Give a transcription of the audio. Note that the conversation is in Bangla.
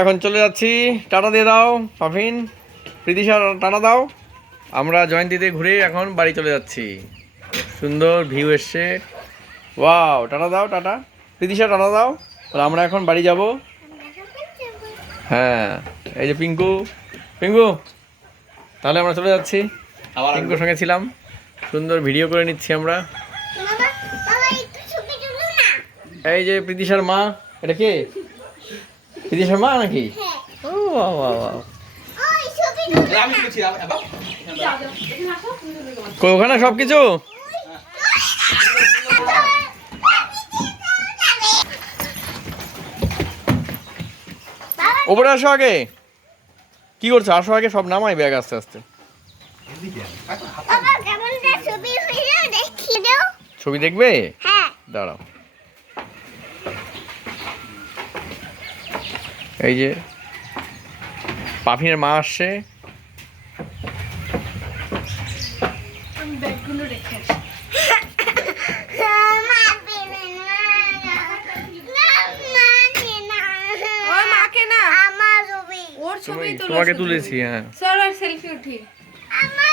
এখন চলে যাচ্ছি। টাটা দিয়ে দাও পাফিন। প্রীতিশা টাটা দাও। আমরা জয়ন্তীতে ঘুরে এখন বাড়ি চলে যাচ্ছি। সুন্দর ভিউ এসছে। ওয়াও টাটা দাও টাটা। প্রীতিশা টাটা দাও। তাহলে আমরা এখন বাড়ি যাব। হ্যাঁ এই যে পিঙ্কু। পিঙ্কু তাহলে আমরা চলে যাচ্ছি। আবার পিঙ্কুর সঙ্গে ছিলাম। সুন্দর ভিডিও করে নিচ্ছি আমরা। বাবা বাবা একটু ছবি তুলো না। এই যে প্রীতিশার মা এটা কে? প্রীতিশার মা নাকি? হ্যাঁ। ও ওখানে সব কিছু ওপরে আসো আগে। কি করছ? আসো আগে সব নামাই ব্যাগ আস্তে আস্তে। বাবা কেমনটা ছবি হইল দেখি দাও। ছবি দেখবে? হ্যাঁ। দাঁড়াও। এই যে পাফিনের মা আসছে। না না মানে না ওর মাকে না। আমার ওর ছবি তোমাকে তুলেছি হ্যাঁ। সেলফি উঠি আমার